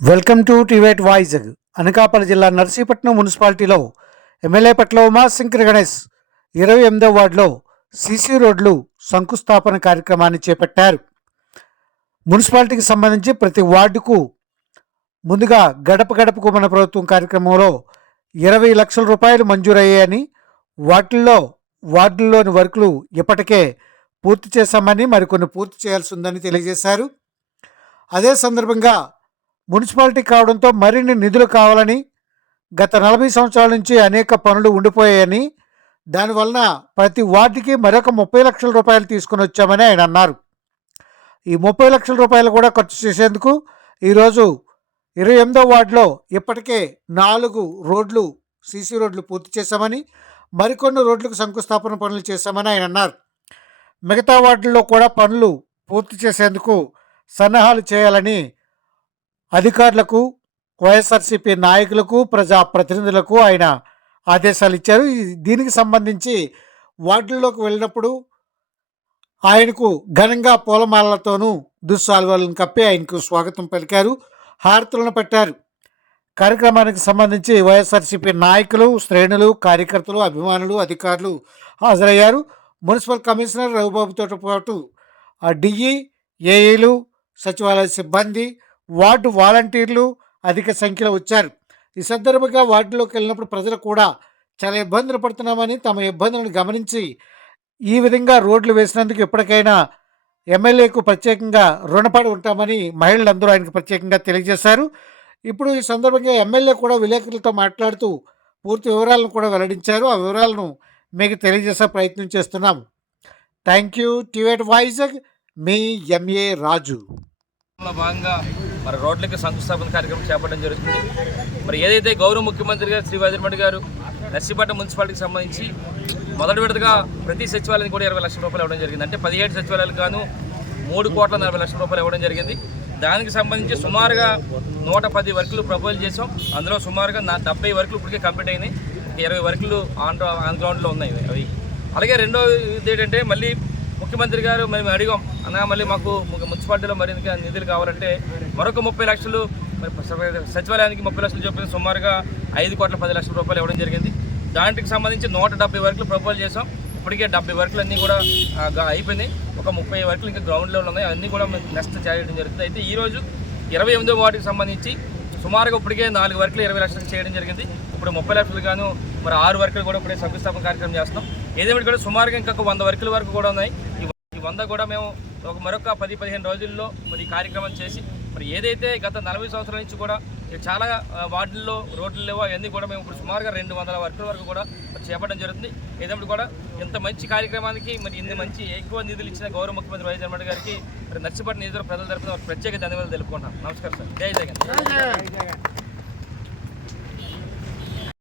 Welcome to టివేట్ voice. Anakapalli జిల్లా నర్సీపట్నం మున్సిపాలిటీలో ఎమ్మెల్యే పట్ల ఉమాశంకర్ గణేష్ 28వ వార్డులో సీసీ రోడ్లు శంకుస్థాపన కార్యక్రమాన్ని చేపట్టారు. మున్సిపాలిటీకి సంబంధించి ప్రతి వార్డుకు ముందుగా గడప గడపకు మన ప్రభుత్వం కార్యక్రమంలో 20 లక్షల రూపాయలు మంజూరయ్యాయని, వార్డుల్లోని వర్కులు ఇప్పటికే పూర్తి చేశామని, మరికొన్ని పూర్తి చేయాల్సి ఉందని తెలియజేశారు. అదే సందర్భంగా మున్సిపాలిటీ కావడంతో మరిన్ని నిధులు కావాలని, గత 40 సంవత్సరాల నుంచి అనేక పనులు ఉండిపోయాయని, దానివలన ప్రతి వార్డుకి మరొక 30 లక్షల రూపాయలు తీసుకుని వచ్చామని ఆయన అన్నారు. ఈ 30 లక్షల రూపాయలు కూడా ఖర్చు చేసేందుకు ఈరోజు 28వ వార్డులో ఇప్పటికే 4 రోడ్లు సీసీ రోడ్లు పూర్తి చేశామని, మరికొన్ని రోడ్లకు శంకుస్థాపన పనులు చేశామని ఆయన అన్నారు. మిగతా వార్డుల్లో కూడా పనులు పూర్తి చేసేందుకు సన్నాహాలు చేయాలని అధికారులకు, వైఎస్ఆర్సీపీ నాయకులకు, ప్రజాప్రతినిధులకు ఆయన ఆదేశాలు ఇచ్చారు. దీనికి సంబంధించి వార్డుల్లోకి వెళ్ళినప్పుడు ఆయనకు ఘనంగా పూలమాలలతోనూ దుస్సాల్వాలను కప్పి ఆయనకు స్వాగతం పలికారు, హారతులను పెట్టారు. కార్యక్రమానికి సంబంధించి వైఎస్ఆర్సీపీ నాయకులు, శ్రేణులు, కార్యకర్తలు, అభిమానులు, అధికారులు హాజరయ్యారు. మున్సిపల్ కమిషనర్ రఘుబాబుతో పాటు డిఈ, ఏఈలు, సచివాలయ సిబ్బంది, వార్డు వాలంటీర్లు అధిక సంఖ్యలో వచ్చారు. ఈ సందర్భంగా వార్డులోకి వెళ్ళినప్పుడు ప్రజలు కూడా చాలా ఇబ్బందులు పడుతున్నామని, తమ ఇబ్బందులను గమనించి ఈ విధంగా రోడ్లు వేసినందుకు ఎప్పటికైనా ఎమ్మెల్యేకు ప్రత్యేకంగా రుణపడి ఉంటామని మహిళలందరూ ఆయనకు ప్రత్యేకంగా తెలియజేశారు. ఇప్పుడు ఈ సందర్భంగా ఎమ్మెల్యే కూడా విలేకరులతో మాట్లాడుతూ పూర్తి వివరాలను కూడా వెల్లడించారు. ఆ వివరాలను మీకు తెలియజేసే ప్రయత్నం చేస్తున్నాం. Thank you. టివేట్ వాయిస్, మీ ఎంఏ రాజు. భాగంగా మరి రోడ్లకి శంకుస్థాపన కార్యక్రమం చేపట్టడం జరుగుతుంది. మరి ఏదైతే గౌరవ ముఖ్యమంత్రి గారు శ్రీ వైద్యరెడ్డి గారు నర్సీపట్నం మున్సిపాలిటీకి సంబంధించి మొదటి విడతగా ప్రతి సచివాలయానికి కూడా 20 లక్షల రూపాయలు ఇవ్వడం జరిగింది. అంటే 17 సచివాలయాలకు గాను 3,40 లక్షల రూపాయలు ఇవ్వడం జరిగింది. దానికి సంబంధించి సుమారుగా 110 వర్కులు ప్రపోజల్ చేసాం. అందులో సుమారుగా 70 వర్కులు ఇప్పటికే కంప్లీట్ అయినాయి. 20 వర్కులు ఆన్ గ్రౌండ్లో ఉన్నాయి అవి. అలాగే రెండో ఇది ఏంటంటే, మళ్ళీ ముఖ్యమంత్రి గారు మేము అడిగాం, అన్న మళ్ళీ మాకు మున్సిపాలిటీలో మరి నిధులు కావాలంటే మరొక 30 లక్షలు, మరి సచివాలయానికి 30 లక్షలు చొప్పున సుమారుగా 5,10 లక్షల రూపాయలు ఇవ్వడం జరిగింది. దానికి సంబంధించి 170 వర్కులు ప్రపోజల్ చేసాం. ఇప్పటికే 70 వర్కులు అన్నీ కూడా అయిపోయినాయి. ఒక 30 వర్కులు ఇంకా గ్రౌండ్ లెవెల్ ఉన్నాయి, అన్నీ కూడా నెక్స్ట్ చేయడం జరుగుతుంది. అయితే ఈరోజు 28వ వార్డుకి సంబంధించి సుమారుగా ఇప్పటికే 4 వర్కులు 20 లక్షలు చేయడం జరిగింది. ఇప్పుడు 30 లక్షలు గాను మరి 6 వర్కులు కూడా ఇప్పుడే శంకుస్థాపన కార్యక్రమం చేస్తాం. ఏదేమిటి కూడా సుమారుగా ఇంకా 100 వర్కుల వరకు కూడా ఉన్నాయి. ఈ 100 కూడా మేము మరొక 10-15 రోజుల్లో మరి ఈ కార్యక్రమం చేసి, మరి ఏదైతే గత 40 సంవత్సరాల నుంచి కూడా చాలా వార్డుల్లో రోడ్లు లేవో అవన్నీ కూడా మేము ఇప్పుడు సుమారుగా 200 వర్కుల వరకు కూడా చేపట్టడం జరుగుతుంది. ఏదేమిటి కూడా ఇంత మంచి కార్యక్రమానికి మరి ఇన్ని మంచి ఎక్కువ నిధులు ఇచ్చిన గౌరవ ముఖ్యమంత్రి వైఎస్ గారికి మరి నర్సీపట్నం నిధుల ప్రజల తరఫున ప్రత్యేక ధన్యవాదాలు తెలుపుకుంటాం. నమస్కారం సార్. జై జగన్.